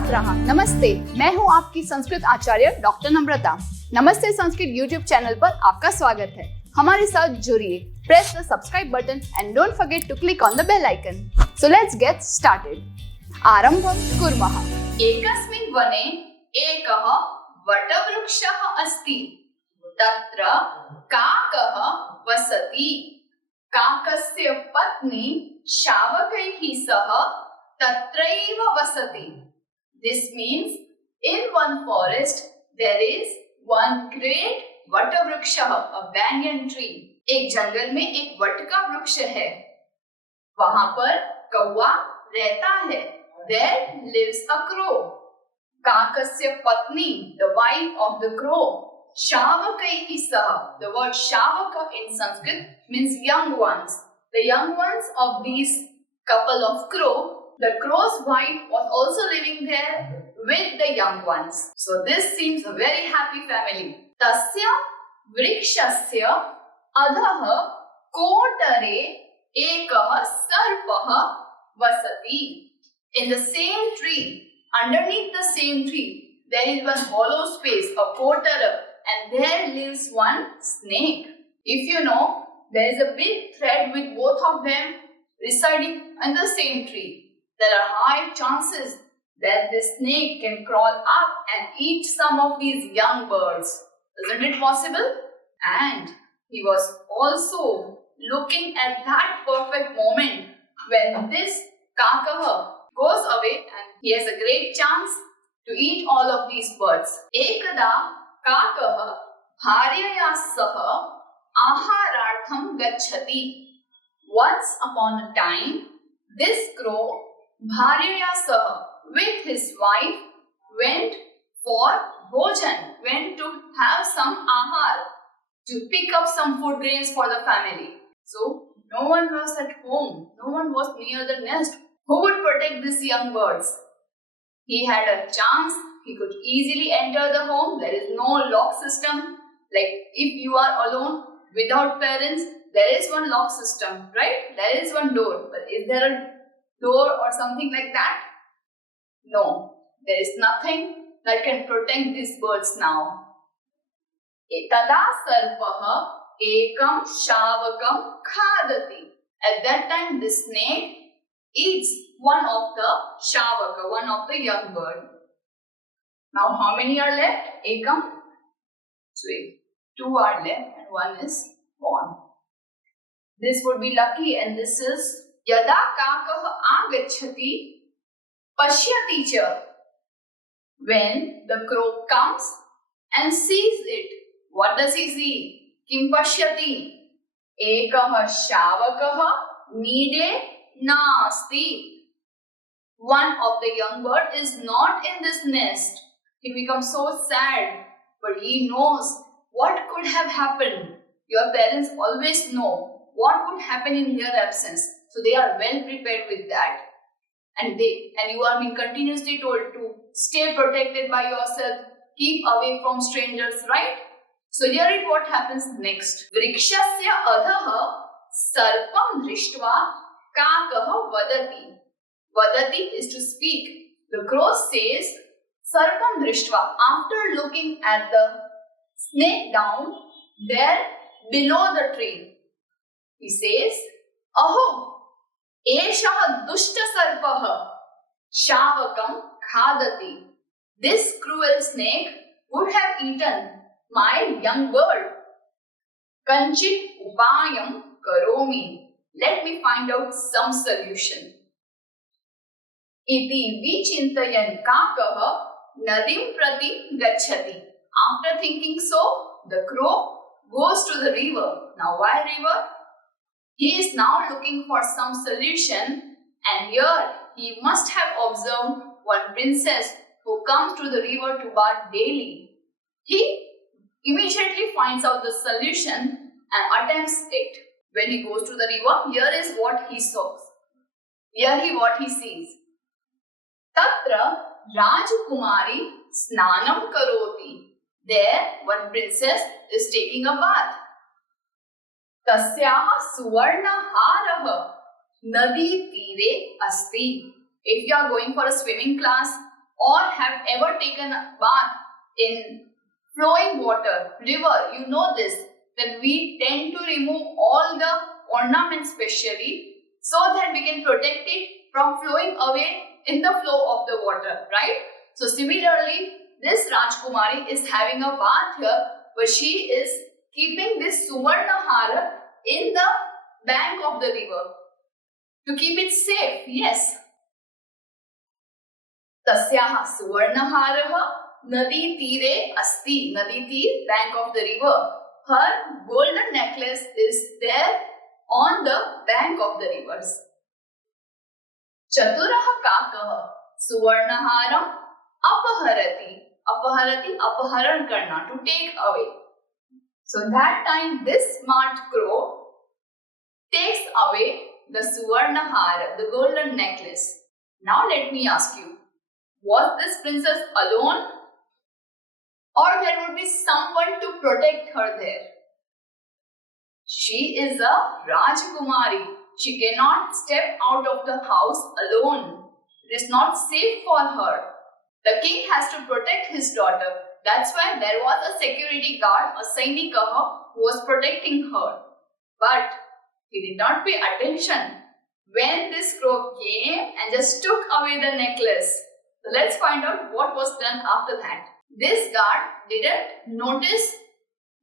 छात्रा, नमस्ते। मैं हूँ आपकी संस्कृत आचार्य डॉक्टर नम्रता। नमस्ते संस्कृत यूट्यूब चैनल पर आपका स्वागत है। हमारे साथ जुड़िए। Press the subscribe button and don't forget to click on the bell icon. So let's get started. आरंभं कुर्मः। एकस्मिन् वने एकः वटवृक्षः अस्ति। तत्र काकः वसति। काकस्य पत्नी शावकैः सह तत्रैव वसति. This means in one forest there is one great वटवृक्षः, a banyan tree. एक जंगल में एक वट का वृक्ष है, वहां पर कौवा रहता है. There lives a crow. काकस्य पत्नी, the wife of the crow, शावकैः सह. The word शावक in Sanskrit means young ones. The young ones of these couple of crow, the crow's wife was also living there with the young ones. So this seems a very happy family. Tasya vrikshasya adhah kotare ekah sarpah vasati. In the same tree, underneath the same tree, there is one hollow space, a kotara, and there lives one snake. If you know, there is a big thread with both of them residing in the same tree. There are high chances that the snake can crawl up and eat some of these young birds. Isn't it possible? And he was also looking at that perfect moment when this kakah goes away and he has a great chance to eat all of these birds. Ekada kakah bharyaya saha aharartham gacchati. Once upon a time, this crow bharyaya saha, with his wife, went for bhojan, went to have some ahar, to pick up some food grains for the family. So no one was at home, no one was near the nest. Who would protect these young birds? He had a chance, he could easily enter the home. There is no lock system. Like if you are alone without parents, there is one lock system, right? There is one door, but is there a door or something like that? No, there is nothing that can protect these birds now. Tada sarpah ekam shavakam khadati. At that time, the snake eats one of the shavaka, one of the young bird. Now, how many are left? Ekam, 3. 2 are left and 1 is gone. This would be lucky, and this is Yada kakah agacchati pashyati cha. When the crow comes and sees it, what does he see? Kim pashyati? Ekah shavakah nide nasti. One of the young bird is not in this nest. He becomes so sad, but he knows what could have happened. Your parents always know what could happen in their absence. So they are well prepared with that. And you are being continuously told to stay protected by yourself, keep away from strangers, right? So here is what happens next. Vrikshasya adhah sarpam drishtva kakah vadati. Vadati is to speak. The crow says sarpam drishtva. After looking at the snake down there below the tree, he says, Aho, Eshah dushta sarpah shavakam khadati. This cruel snake would have eaten my young bird. Kanchit upayam karomi. Let me find out some solution. Iti vichintayan kakah nadim prati gacchati. After thinking so, the crow goes to the river. Now why river? He is now looking for some solution, and here he must have observed one princess who comes to the river to bath daily. He immediately finds out the solution and attempts it. When he goes to the river, here is what he saw. What he sees. Tatra Rajkumari snanam karoti. There, one princess is taking a bath. Tasyaha suvarna harah nadi tire asti. If you are going for a swimming class or have ever taken a bath in flowing water, river, you know this, that we tend to remove all the ornaments specially so that we can protect it from flowing away in the flow of the water, right? So similarly, this Rajkumari is having a bath here, but she is keeping this Suvarna Hara in the bank of the river to keep it safe. Yes. Tasyaha Suvarnaharaha Nadi Tire Asti. Nadi Tir, bank of the river. Her golden necklace is there on the bank of the rivers. Chaturaha Kakaha Suvarnaharam Apaharati. Apaharati, apaharan karna, to take away. So that time this smart crow takes away the Suvarnahara, the golden necklace. Now let me ask you, was this princess alone, or there would be someone to protect her there? She is a Rajkumari. She cannot step out of the house alone. It is not safe for her. The king has to protect his daughter. That's why there was a security guard, a Sainikaha, who was protecting her. But he did not pay attention when this crow came and just took away the necklace. So let's find out what was done after that. This guard didn't notice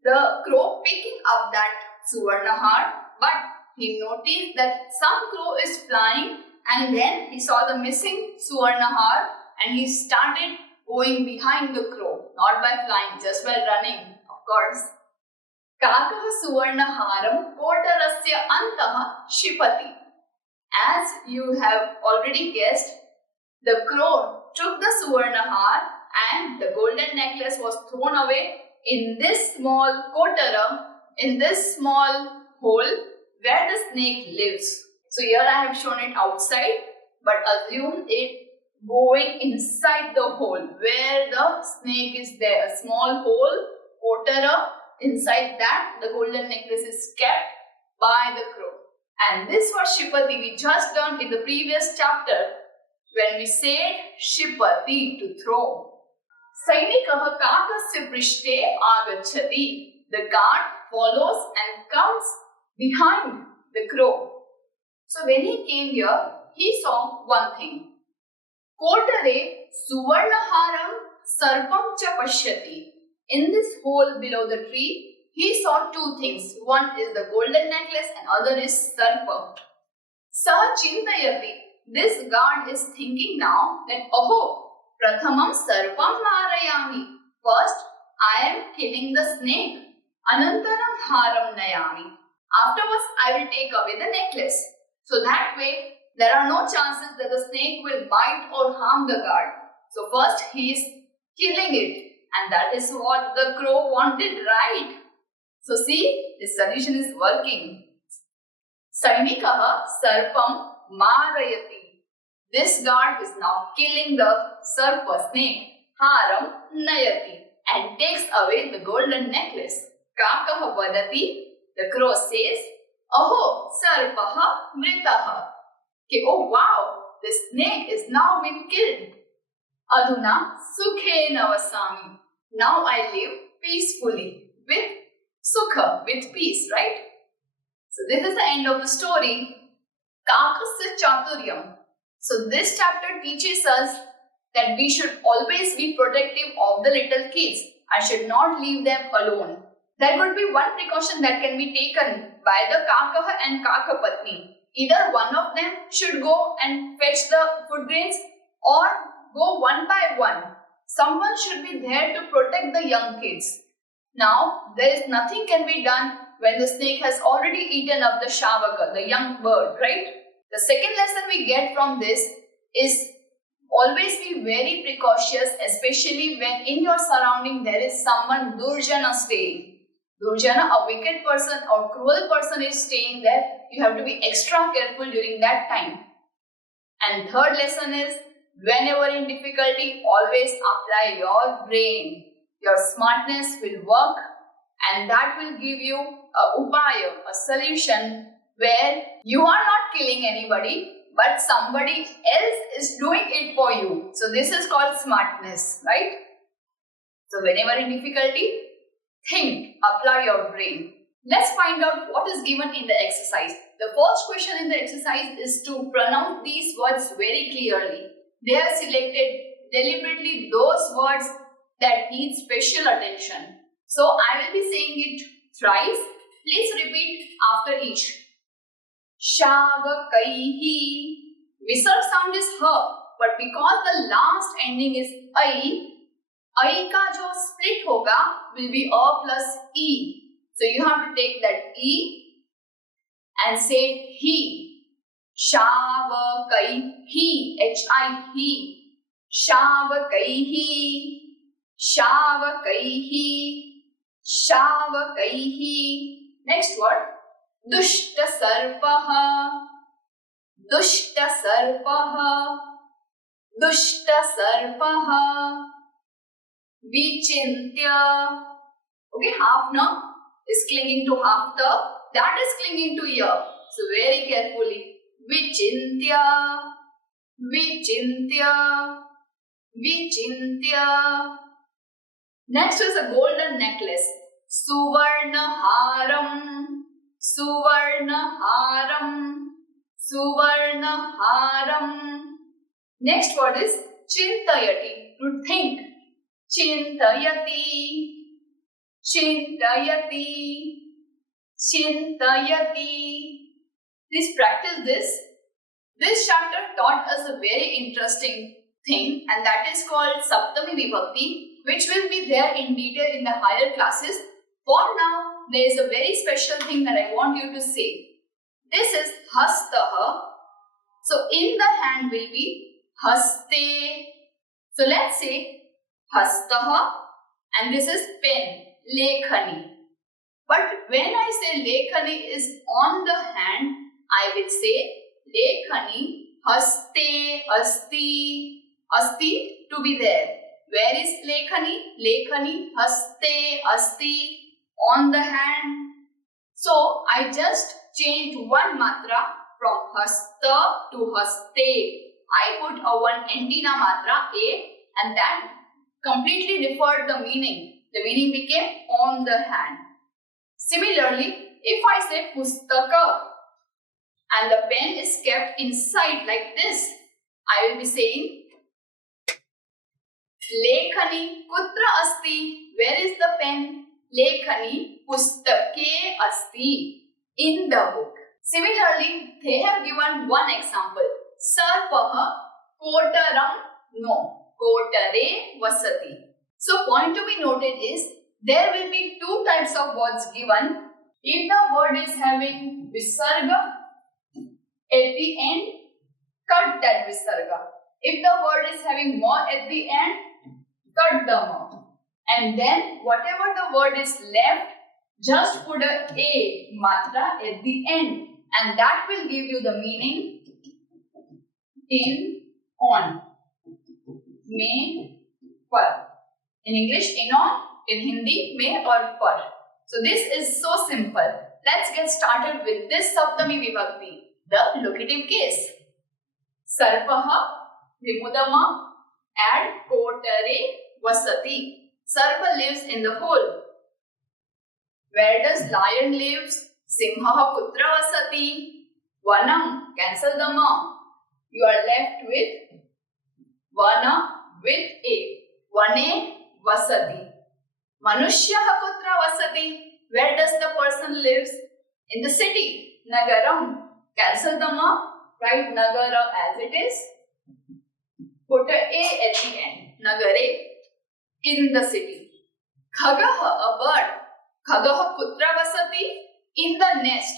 the crow picking up that Suvarnahar, but he noticed that some crow is flying, and then he saw the missing Suvarnahar and he started going behind the crow, not by flying, just by running, of course. Kakaha Suvarnaharam Kotarasya Antaha Shipati. As you have already guessed, the crow took the Suvarnahar and the golden necklace was thrown away in this small kotara, in this small hole where the snake lives. So here I have shown it outside, but assume it going inside the hole where the snake is there. A small hole, kotara, inside that the golden necklace is kept by the crow. And this was Shipati. We just learned in the previous chapter when we said Shipati, to throw. Sainikaha kakasya prishte agachati. The guard follows and comes behind the crow. So when he came here, he saw one thing. Kotare suvarnaharam sarpam cha pashyati. In this hole below the tree, he saw two things. One is the golden necklace and other is sarpa. Saha chintayati. This guard is thinking now that, oh, prathamam sarpam marayami. First, I am killing the snake. Anantaram haram nayami. Afterwards, I will take away the necklace. So that way, there are no chances that the snake will bite or harm the guard. So first, he is killing it. And that is what the crow wanted, right? So see, this solution is working. Sainikaha sarpam marayati. This guard is now killing the sarpa, snake, haram nayati, and takes away the golden necklace. Kakaha vadati. The crow says, Aho sarpaha mritaha. Okay, oh wow, the snake is now been killed. Adhuna sukhena vasami. Now I live peacefully with sukha, with peace, right? So this is the end of the story. Kakasya Chaturyam. So this chapter teaches us that we should always be protective of the little kids. I should not leave them alone. There could be one precaution that can be taken by the Kakaha and Kakapatni. Either one of them should go and fetch the food grains or go one by one. Someone should be there to protect the young kids. Now, there is nothing can be done when the snake has already eaten up the shavaka, the young bird, right? The second lesson we get from this is always be very precautious, especially when in your surrounding there is someone Durjana staying. Durjana, a wicked person or cruel person is staying there. You have to be extra careful during that time. And third lesson is, whenever in difficulty, always apply your brain. Your smartness will work and that will give you a upaya, a solution where you are not killing anybody, but somebody else is doing it for you. So this is called smartness, right? So whenever in difficulty, think, apply your brain. Let's find out what is given in the exercise. The first question in the exercise is to pronounce these words very clearly. They have selected deliberately those words that need special attention. So I will be saying it thrice. Please repeat after each. Shavakaihi. Visarg sound is h, but because the last ending is I का जो split होगा will be a plus e. So you have to take that e and say he. Shavakaihi. H-I-he. Shavakaihi. Shavakaihi. Shavakaihi. Next word. Dushta sarpaha. Dushta sarpaha. Dushta sarpaha. Vichintya. Okay, half na is clinging to half the. That is clinging to ear. So very carefully. Vichintya. Vichintya. Vichintya. Next is a golden necklace. Suvarna haram. Suvarna haram. Suvarna haram. Next word is chintayati, to think. Chintayati. Chintayati. Chintayati. Please practice this. This chapter taught us a very interesting thing, and that is called Saptami Vibhakti, which will be there in detail in the higher classes. For now, there is a very special thing that I want you to say. This is hastaha. So in the hand will be haste. So let's say hastaha, and this is pen, lekhani. But when I say lekhani is on the hand, I will say lekhani, haste, asti, asti to be there. Where is lekhani? Lekhani, haste, asti, on the hand. So I just changed one matra from hasta to haste. I put a one antenna matra a, and that completely referred the meaning. The meaning became on the hand. Similarly, if I say pustaka and the pen is kept inside like this, I will be saying lekhani kutra asti. Where is the pen? Lekhani pustake asti, in the book. Similarly, they have given one example. Sarpaha kotaram no. Kotare vasati. So point to be noted is there will be two types of words given. If the word is having visarga at the end, cut that visarga. If the word is having ma at the end, cut the ma. And then whatever the word is left, just put a matra at the end, and that will give you the meaning in, on, mein, par. In English, in, on. In Hindi, mein or par. So this is so simple. Let's get started with this Saptami Vibhakti, the locative case. Sarpaha, remove the ma, add kotare vasati. Sarpa lives in the hole. Where does lion lives? Simha kutra vasati. Vanam, cancel the ma. You are left with vana with a. Vane vasati. Manushyaha kutra vasati. Where does the person lives? In the city. Nagaram. Cancel the ma. Write nagara as it is. Put a at the end. Nagare. In the city. Khagaha, a bird. Khagaha kutra vasati. In the nest.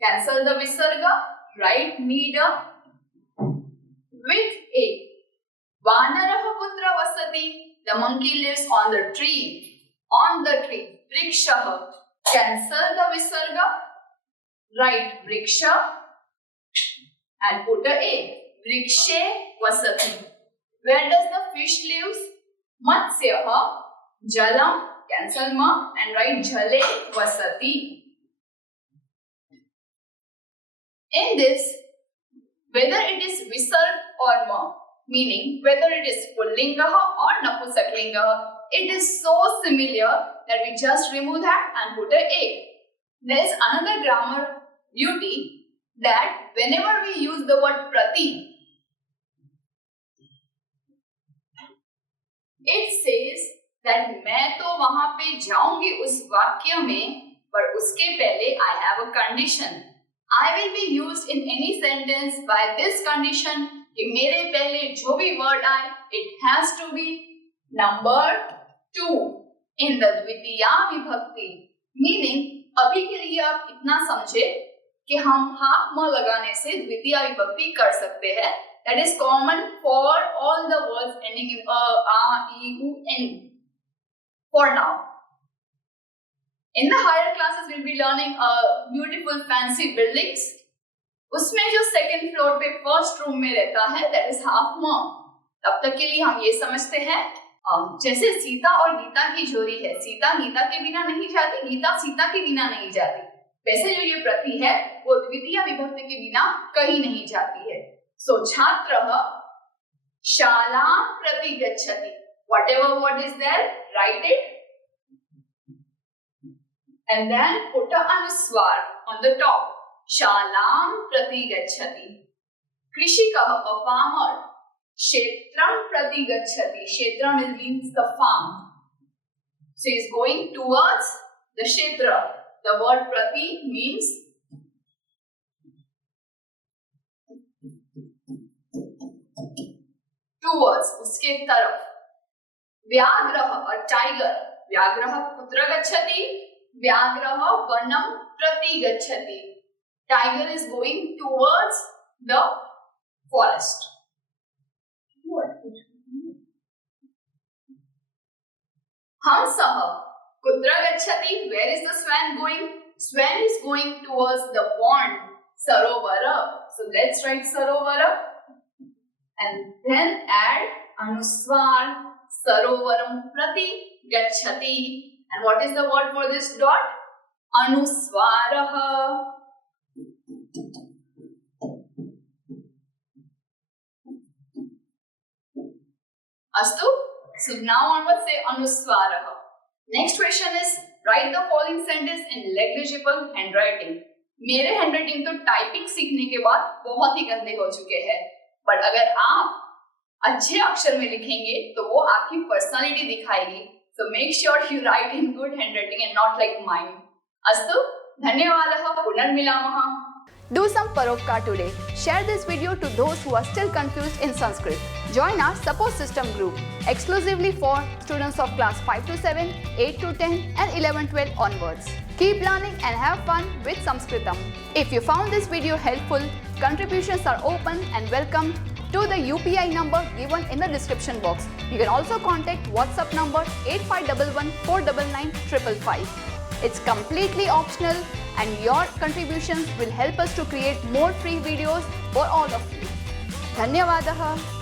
Cancel the visarga. Write nida with a. Vanaraha kutra vasati. The monkey lives on the tree. On the tree. Vrikshaha. Cancel the visarga. Write vriksha and put a. Vrikshe vasati. Where does the fish lives? Matsyaha. Jalam. Cancel ma and write jale vasati. In this, whether it is visarg or ma, meaning whether it is pullinga or napusaklinga. It is so similar that we just remove that and put a a. There is another grammar beauty that whenever we use the word prati, it says that मैं तो वहां पे जाऊंगी उस वाक्य में, पर उसके पहले I have a condition. I will be used in any sentence by this condition कि मेरे पहले जो भी word आए, it has to be number 2 in the द्वितीया विभक्ति. Meaning अभी के लिए आप इतना समझे कि हम हाफ म लगाने से द्वितीया विभक्ति कर सकते हैं. That is common for all the words ending in a, e, u, n. For now. In the higher classes, we'll be learning beautiful fancy buildings. उसमें जो second floor पे first room में रहता है, that is half म. तब तक के लिए हम ये समझते हैं जैसे सीता और गीता की जोड़ी है, सीता गीता के बिना नहीं जाती, गीता सीता के बिना नहीं जाती. वैसे जो ये प्रति है वो द्वितीय विभक्ति के बिना कहीं नहीं जाती है. So छात्रः शालां प्रति गच्छति. Whatever word is there, write it and then put an anuswar on the top. शालां प्रति गच्छति. कृषिकः a farmer. क्षेत्रं प्रति गच्छति. क्षेत्रम means the farm. So he is going towards the क्षेत्र. The word prati means towards, उसके तरफ. व्याघ्रः और टाइगर. व्याघ्रः कुत्र गच्छति? व्याघ्रः वनं प्रति गच्छति. Tiger is going towards the forest. हंसः कुत्र गच्छति? Where is the swan going? Swan is going towards the pond. Sarovara. So let's write sarovara and then add anuswar. Sarovaram prati gacchati. And what is the word for this dot? Anuswaraha. Astu? So now onwards say anuswaraha. Next question is write the following sentence in negligible handwriting. मेरे handwriting तो typing सीखने के बाद बहुत ही गंदे हो चुके हैं, बट अगर आप अच्छे अक्षर में लिखेंगे तो वो आपकी पर्सनालिटी दिखाएगी. So make sure you write in good handwriting and not like mine. अस्तु, धन्यवादः. पुनर्मिलामः. Do some paropkar today. Share this video to those who are still confused in Sanskrit. Join our support system group exclusively for students of class 5 to 7, 8 to 10 and 11-12 onwards. Keep learning and have fun with Sanskritam. If you found this video helpful, contributions are open and welcome to the UPI number given in the description box. You can also contact WhatsApp number 8511 499 555. It's completely optional and your contributions will help us to create more free videos for all of you. Dhanyavadaha.